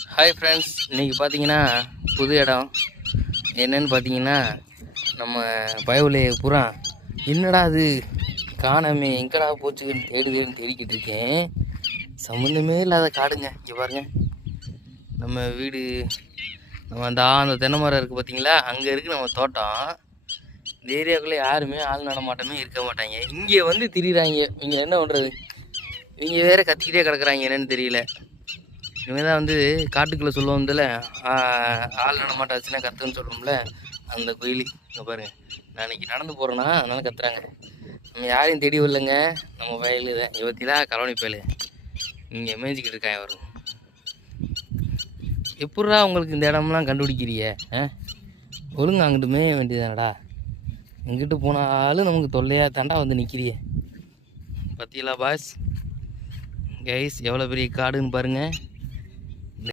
Hi friends, இன்றைக்கி பார்த்தீங்கன்னா புது இடம் என்னன்னு பார்த்தீங்கன்னா நம்ம பயவுலையை பூரா என்னடா அது காணாமே எங்கடா போச்சுன்னு தேடிக்கிட்டு இருக்கேன். சம்மந்தமே இல்லாத காடுங்க. இங்கே பாருங்க, நம்ம வீடு நம்ம அந்த தென்னை மரம் இருக்குது பார்த்தீங்களா, அங்கே இருக்குது நம்ம தோட்டம். இந்த ஏரியாவுக்குள்ளே யாருமே ஆள் நடமாட்டமே இருக்க மாட்டாங்க. இங்கே வந்து திரியிறாங்க. இவங்க என்ன பண்ணுறது, இவங்க வேறு கத்திக்கிட்டே கிடக்குறாங்க, என்னன்னு தெரியல. இவங்க தான் வந்து காட்டுக்குள்ளே சொல்லுவோம்ல, ஆள் நடமாட்டாச்சுன்னா கத்துன்னு சொல்லுவோம்ல, அந்த கோயில். இங்கே பாருங்கள், நான் இன்றைக்கி நடந்து போகிறேன்னா அதனால கத்துறாங்க. நம்ம யாரையும் தேடி வரலைங்க, நம்ம வயலு தான். இவத்திலாம் கலவணி பயலு இங்கே மேய்ஞ்சிக்கிட்டு இருக்காங்க. வரும் எப்படா உங்களுக்கு இந்த இடம்லாம் கண்டுபிடிக்கிறிய? ஒழுங்கு அங்கிட்டு மேய வேண்டியதானடா. இங்கிட்டு போனாலும் நமக்கு தொல்லையாக தாண்டா வந்து நிற்கிறிய. பத்தியலா பாஸ் கைஸ், எவ்வளோ பெரிய காடுன்னு பாருங்கள்.